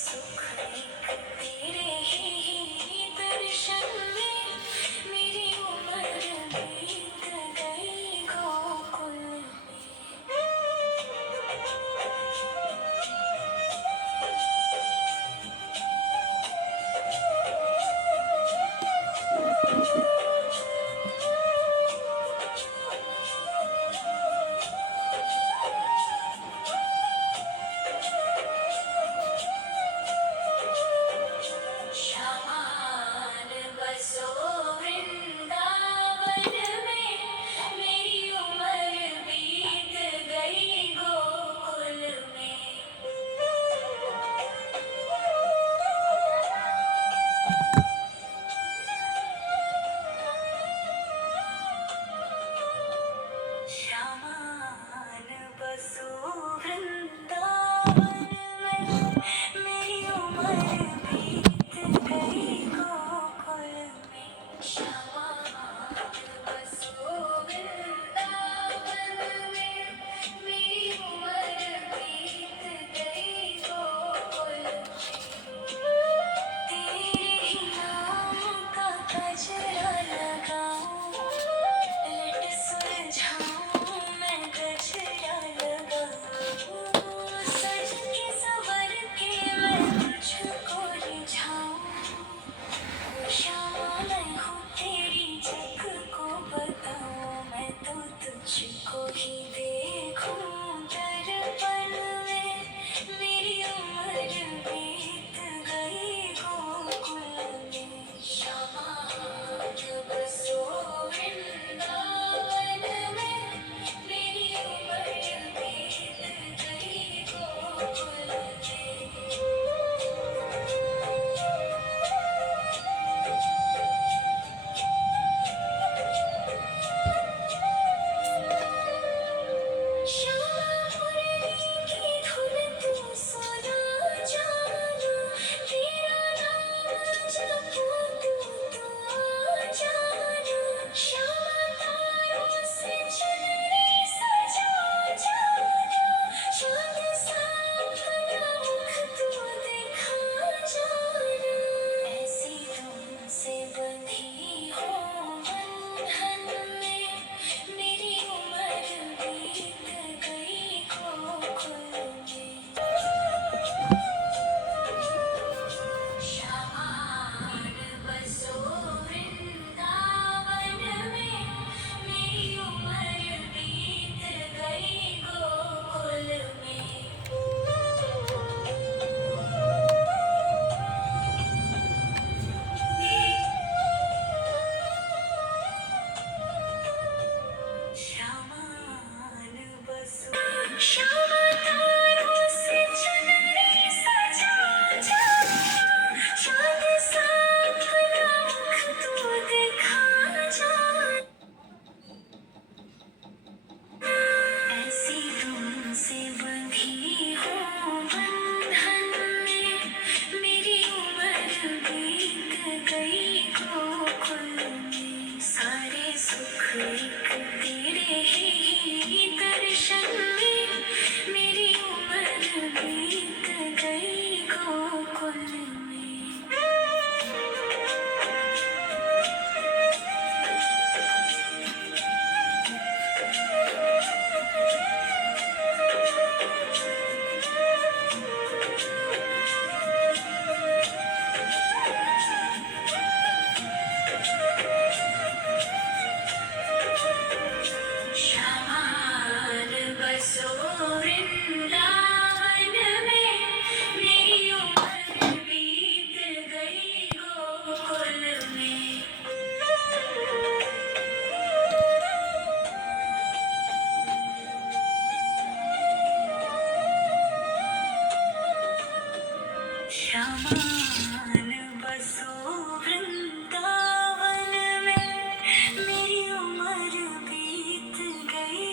सुख एक तेरे ही दर्शन में मेरी उम्र बीत गई गोकुल में। शामान बसो वृंदावन में मेरी उम्र बीत गई गोकुल में। शामान बसो वृंदावन में मेरी उम्र बीत गई गोकुल में। शामान बसो वृंदावन में मेरी उम्र बीत गई गोकुल में। तेरे ही नाम का गजरा लगाऊं, लट सुलझाऊं मैं गजरा लगाऊं, सज के संवर के मैं तुझको रिझाऊं। शामा मैं हूँ तेरी जग को बताऊं, मैं तो तुझको ही देखूं दर्पण में मेरी उम्र बीत गई गोकुल में। श्यामा बसो वृंदावन में मेरी उम्र बीत गई गोकुल में। श्यामा मुरली की धुन तू सुना जाना, तेरा नाम जपूं तू आ जाना। श्यामा तारों से चुनरी सजा जाना, चाँद सा अपना मुख तू दिखा जाना। ऐसी तुमसे बंधी हूँ बंधन में मेरी उम्र बीत गई गोकुल में। शामान बसो वृंदावन में मेरी उम्र बीत गई गोकुल में। शामान बसो श्यामा तारों से चुनरी सजा जाना, चाँद सा अपना मुख तू दिखा जाना। ऐसी तुमसे बंधी हूँ बंधन में मेरी उम्र बीत गई गोकुल में। सारे सुख एक तेरे ही दर्शन में मेरी उम्र बीत गई गोकुल में। शामान बसो वृंदावन में मेरी उम्र बीत गई गोकुल में। शामान बसो वृंदावन में मेरी उम्र बीत गई।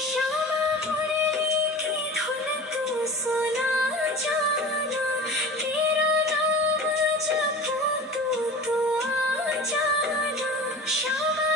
श्यामा मुरली की धुन तू सुना जाना, तेरा नाम जपूं तू आ जाना। श्यामा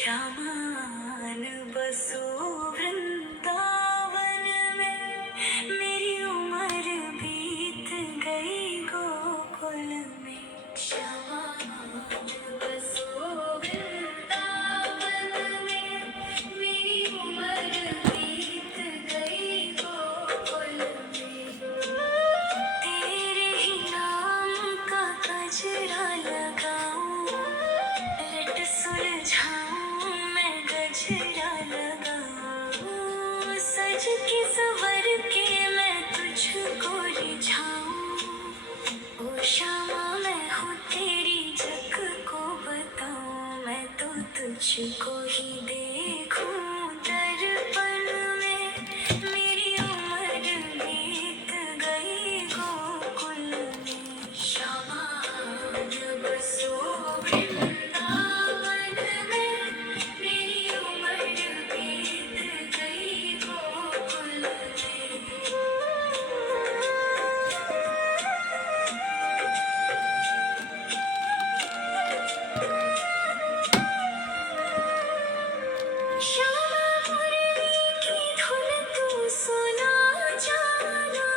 शामान बसो वृंदावन में, मेरी उम्र बीत गई गोकुल में। शामान बसो वृंदावन में, मेरी उम्र बीत गई गोकुल में। तेरे ही नाम का गजरा लगाऊं, लट सुलझाऊं मैं गजरा लगाऊं, सज के सवर के मैं तुझको रिझाऊं। ओ श्यामा मैं हूँ तेरी जग को बताऊं, मैं तो तुझको ही देखूं दर्पण में, मेरी उम्र बीत गई गोकुल में। श्यामा बसो वृंदावन में, मेरी उम्र बीत गई गोकुल में। श्यामा मुरली की धुन तू सुना जाना,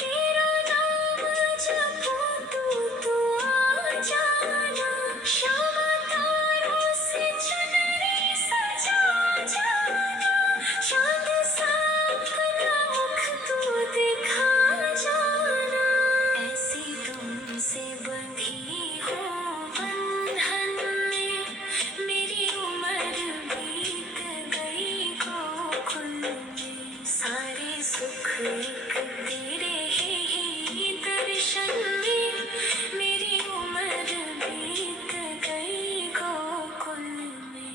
तेरा नाम जपूं तू आ जाना। श्यामा तारों से चुनरी सजा जाना, चांद सा अपना मुख तू दिखा जाना। ऐसी तुमसे बंधी हूँ बंधन में, मेरी उम्र बीत गई गोकुल में। सारे सुख एक तेरे ही दर्शन में, मेरी उम्र बीत गई गोकुल में।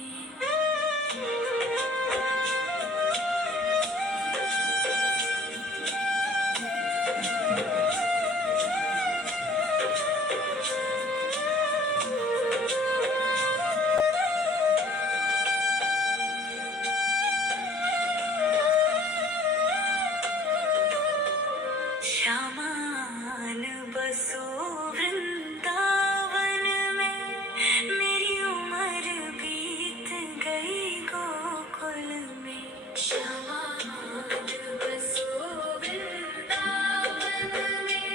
श्यामान बसो वृंदावन में, मेरी उम्र बीत गई गोकुल में। श्यामान बसो वृंदावन में,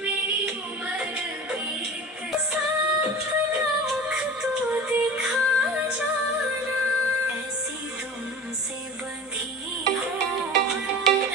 मेरी उम्र बीत सपना मुख तू दिखा जाना। ऐसी तुमसे बंधी हूँ बंधन में,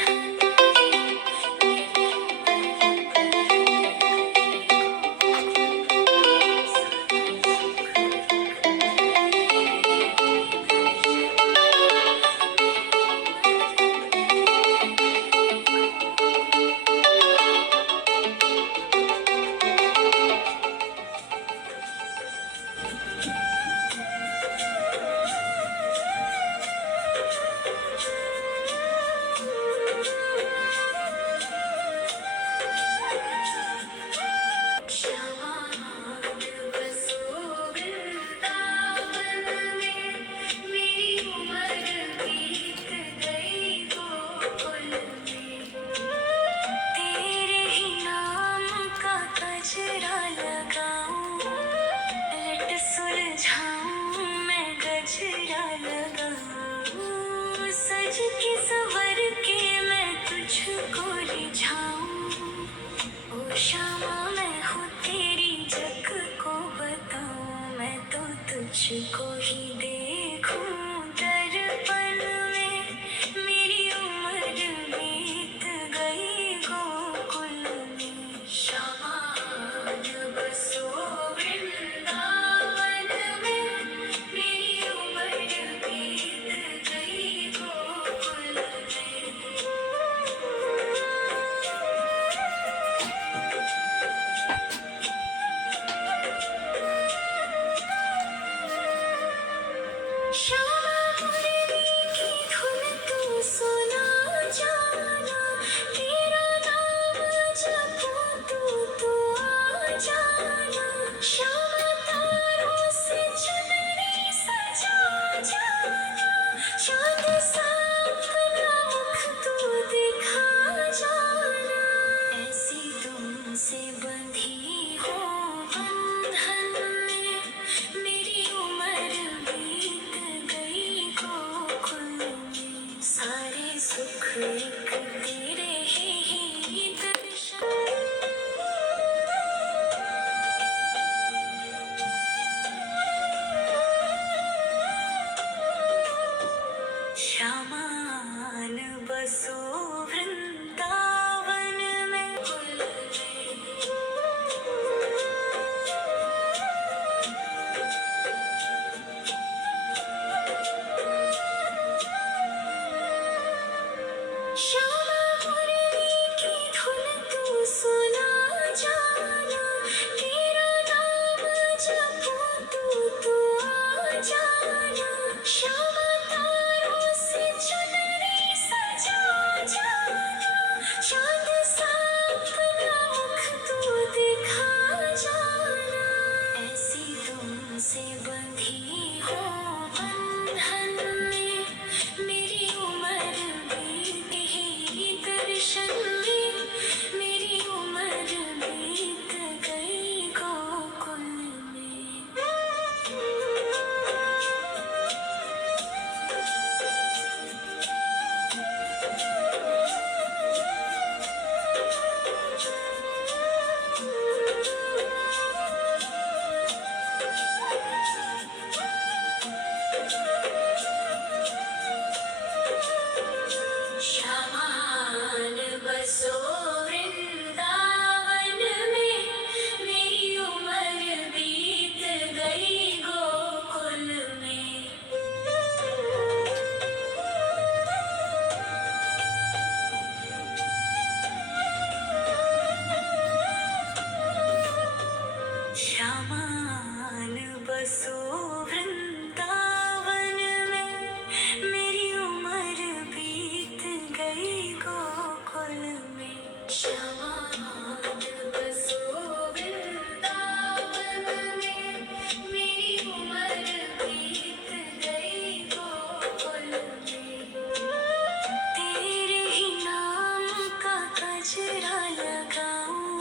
तेरे ही नाम का गजरा लगाऊं, लट सुलझाऊं मैं गजरा लगाऊं, सज के सवर के मैं तुझको रिझाऊं। ओ श्यामा मैं हूँ तेरी जग को बताऊं, मैं तो तुझको ही देखूं दर्पण में, मेरी उम्र बीत गई गोकुल में। श्यामा बसो वृंदावन में, मेरी उम्र बीत गई गोकुल में। श्यामा मुरली की धुन तू सुना जाना, तेरा नाम जपूं तू आ जाना। श्यामा तारों से चुनरी सजा जाना, चांद सा अपना मुख तू दिखा जाना। ऐसी तुमसे बंधी हूँ बंधन में, मेरी उम्र बीत श्यामा तारों से चुनरी सजा जाना, चांद सा अपना मुख तू दिखा जाना। ऐसी तुमसे बंधी हो बंधन में, मेरी उम्र बीत ही दर्शन में, मेरी उम्र बीत गई गोकुल में। श्यामान बसो वृंदावन में, मेरी उम्र बीत गई गोकुल में। श्यामान बसो वृंदावन में, मेरी उम्र बीत गई गोकुल में। श्यामान बसो वृंदावन में, मेरी उम्र बीत गई गोकुल में। तेरे ही नाम का गजरा लगाऊं,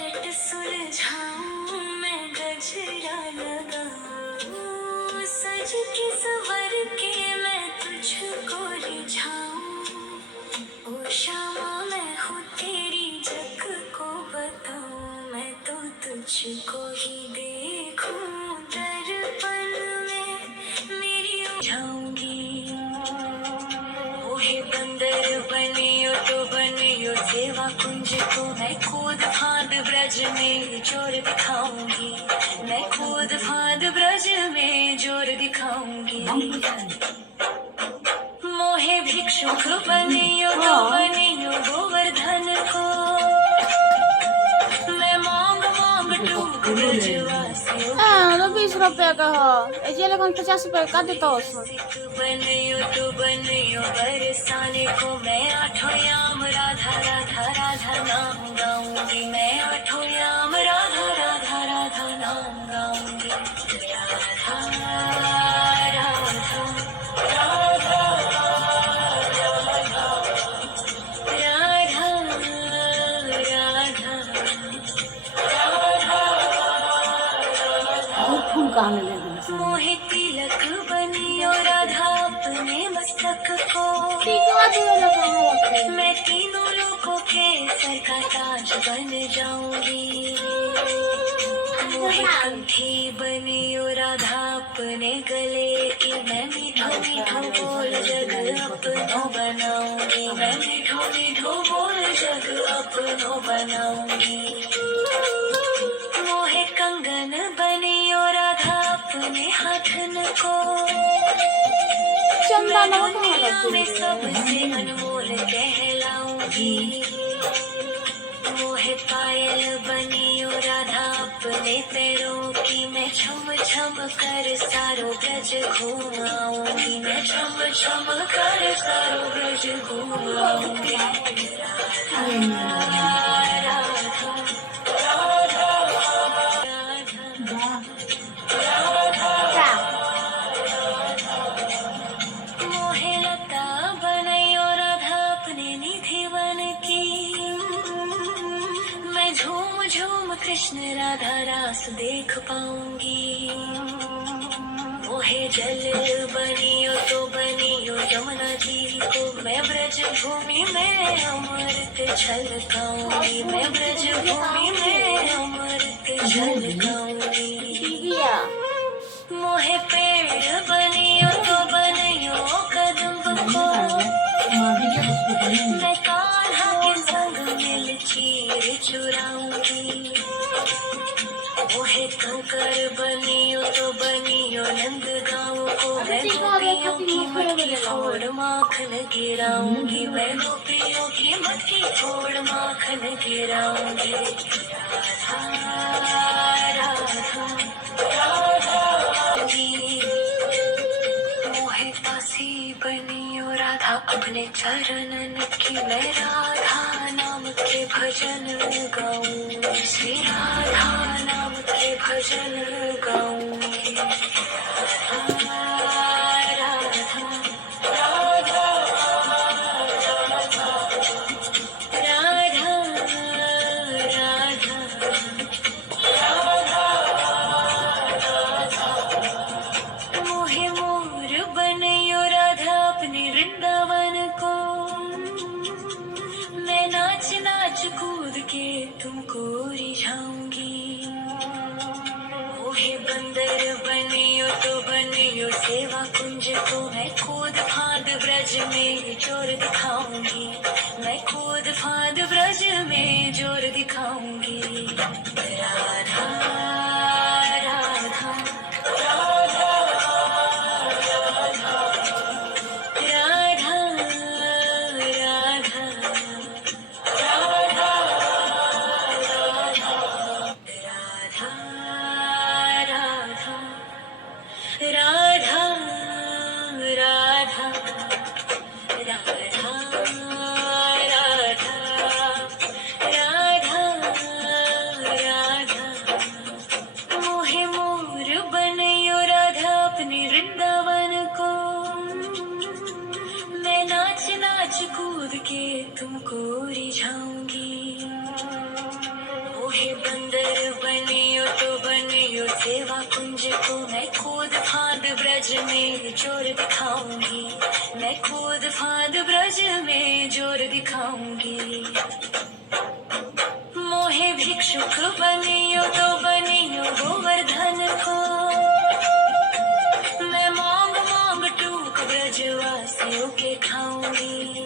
लट सुलझाऊं मैं गजरा लगाऊं, सज के सवर के मैं तुझको रिझाऊं। ओ श्यामा मैं हूँ तेरी जग को बताऊं, मैं तो तुझको ही देखूं दर्पण में, मेरी जाऊंगी। ओहे बंदर बनियो तो बनियो सेवा कुंज को, मैं कूद फांद ब्रज में जोर दिखाऊंगी, मैं कूद फांद ब्रज में जोर दिखाऊंगी। मोहे भिक्षुक बनियो तो बनियो गोवर्धन को, मैं मांग मांग टूक ब्रजवासियों तो 20 रुपया का हो, ये लेकिन 50 रुपया का देता हो उसमें। बनियो तो बनियो बरसाने को, मैं आठों याम राधा राधा राधा नाम गाऊंगी, मैं आठों याम राधा राधा राधा नाम गाऊंगी। राधा राधा राधा फूल कहाँ ले मोहे तिलक बनियो राधा अपने मस्तक को, मैं तीनों लोगों के सर का ताज बन जाऊंगी। मोहे कंठी बनियो राधा अपने गले की, मैं मीठो मीठो बोल जग अपनो बनाऊंगी, मैं मीठो मीठो बोल जग अपनो बनाऊंगी। मोहे कंगन बनियो राधा अपने हाथन को, मैं दुनिया में सबसे अनमोल कहलाऊंगी। मोहे पायल बनियो राधा अपने पैरों की, मैं छम छम कर सारो ब्रज घूमाऊंगी, मैं छम छम कर सारो ब्रज घूमाऊंगी। राधा मोहे लता बनैयो राधा अपने निधि बन की, मैं झूम झूम कृष्ण राधा रास देख पाऊंगी। मोहे जल बनियो तो बनियो यमुना जी को, मैं ब्रज भूमि में अमृत छलकाऊंगी, मैं ब्रज भूमि में अमृत छलकाऊंगी। मोहे पेड़ बनियो तो बनियो कदम को, मैं कान्हा के संग मिल चीर चुराऊंगी। मोहे कंकर बनियो तो बनियो नंद गाँव को, मैं गोपियों की मटकी फोड़ माखन गिराऊंगी, मैं गोपियों की मटकी फोड़ माखन गिराऊंगी। राधा राधा राधा दासी बनी ओ राधा अपने चरणन की मैं राधा नाम के भजन गाऊं श्री राधा नाम के भजन गाऊं राधा राधा राधा मोहे मोर बनयो राधा अपने वृंदावन को मैं नाच नाच कूद के तुमको रिझाऊंगी मोहे बंदर बनियो तो बनियो सेवा कुंज को मैं कूद फांद ब्रज में जोर दिखाऊंगी मैं कूद फांद ब्रज में जोर दिखाऊंगी राधा राधा राधा राधा राधा राधा राधा राधा राधा मोहे मोर बनयो राधा अपने वृंदावन को मैं नाच नाच कूद के तुमको रिझाऊंगी मोहे बंदर बनियो तो बनियो सेवा कुंज को मैं कूद फांद ब्रज में जोर दिखाऊंगी मैं कूद फांद ब्रज में जोर दिखाऊंगी मोहे भिक्षुक बनियो तो बनियो गोवर्धन को मैं मांग मांग टूक ब्रजवासियों के खाऊंगी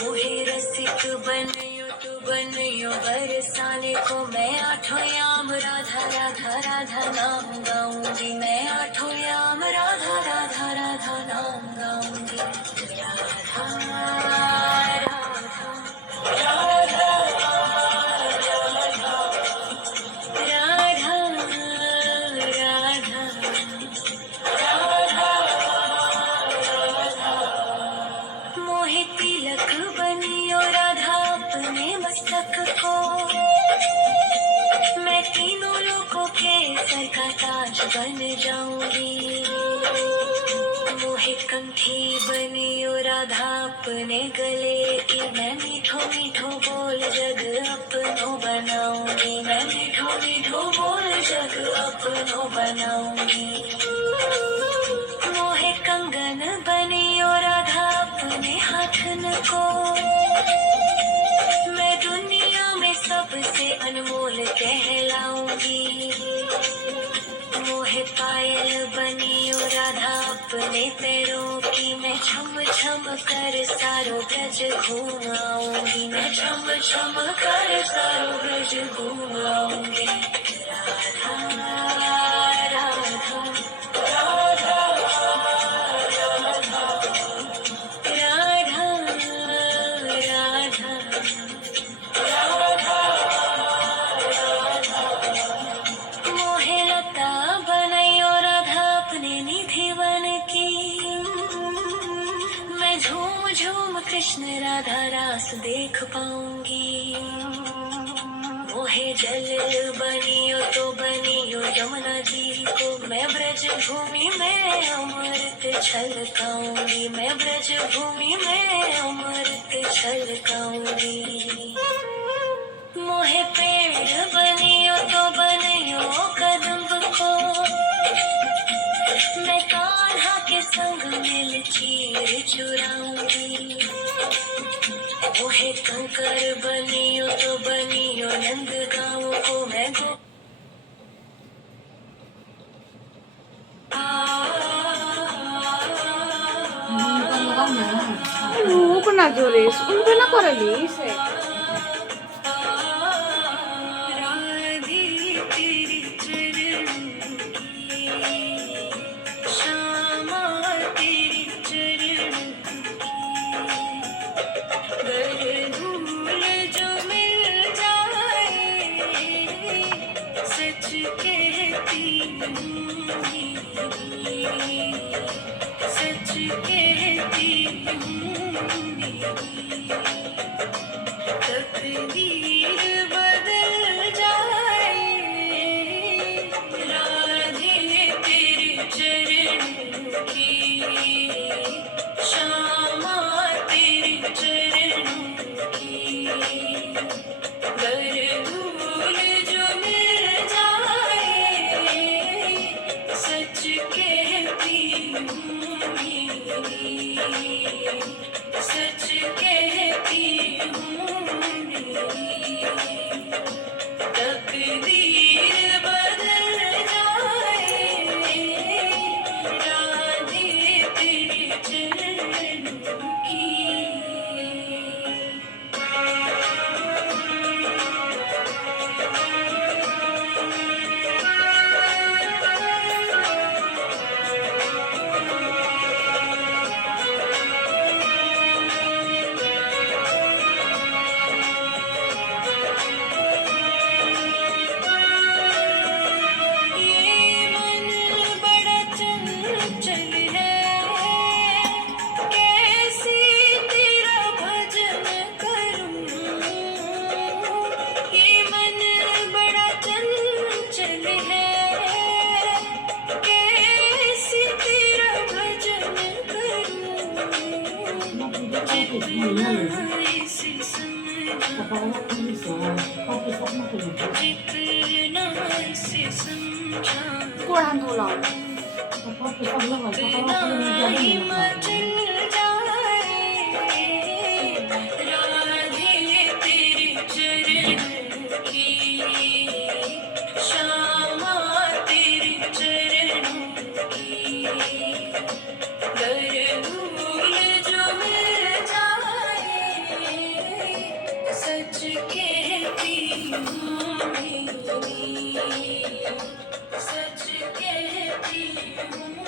मोहे रसिक बनियो तो बनियो बरसाने को मैं आठों याम राधा राधा राधा नाम गाऊंगी मैं आठों याम राधा राधा राधा नाम गाऊंगी राधा राधा राधा मोहे तिलक बनियो राधा अपने मस्तक को मैं तीनों लोगों के सर का ताज बन जाऊंगी मोहे कंठी बनियो राधा अपने गले की मैं मीठो मीठो बोल जग अपनों बनाऊंगी मैं मीठो मीठो बोल जग अपनों बनाऊंगी मोहे कंगन बनियो राधा अपने हाथन को मैं दुनिया में सबसे अनमोल कहलाऊंगी मोहे पायल बनियो राधा अपने पैरों की मैं छम छम कर सारो ब्रज घूमाऊंगी मैं छम छम कर सारो ब्रज घूमाऊंगी राधा राधा राधा मोहे लता बनयो राधा अपने निधि वन की मैं झूम झूम कृष्ण राधा रास देख पाऊंगी मोहे जल बनियो तो बनियो यमुना जी को मैं ब्रज भूमि में अमृत छलकाऊंगी मैं ब्रज भूमि में अमृत छलकाऊंगी मोहे पेड़ बनियो तो बनियो कदम को मैं कान्हा के संग मिल चीर चुराऊंगी मोहे कंकर बनियो तो बनियो नंद गाँव को मैं गो Ano ko na, Doris? Ano ba na ko release eh? Radhe तेरे चरण की श्यामा तेरे चरण की गर धूल जो मिल जाए सच कहती हूँ सच कहती हूँ मेरी तकदीर बदल जाए राधे तेरे चरणों की श्यामा तेरे चरणों की गर धूल जो मिल जाए सच कहती हूँ मेरी सच कहती हूँ मेरी तकदीर बदल जाए राधे तेरे चरणों की ये मन बड़ा चंचल है कैसी तेरा भजन करूं ये मन बड़ा चंचल है कैसी तेरा भजन करूं जितना इसे समझा जितना इसे समझा कोरांतोला उतना ही मचल जाए राधे तेरे चरणों की श्यामा तेरे चरणों की गर धूल जो मिल जाए सच कहती हूँ मेरी सच कहती हूँ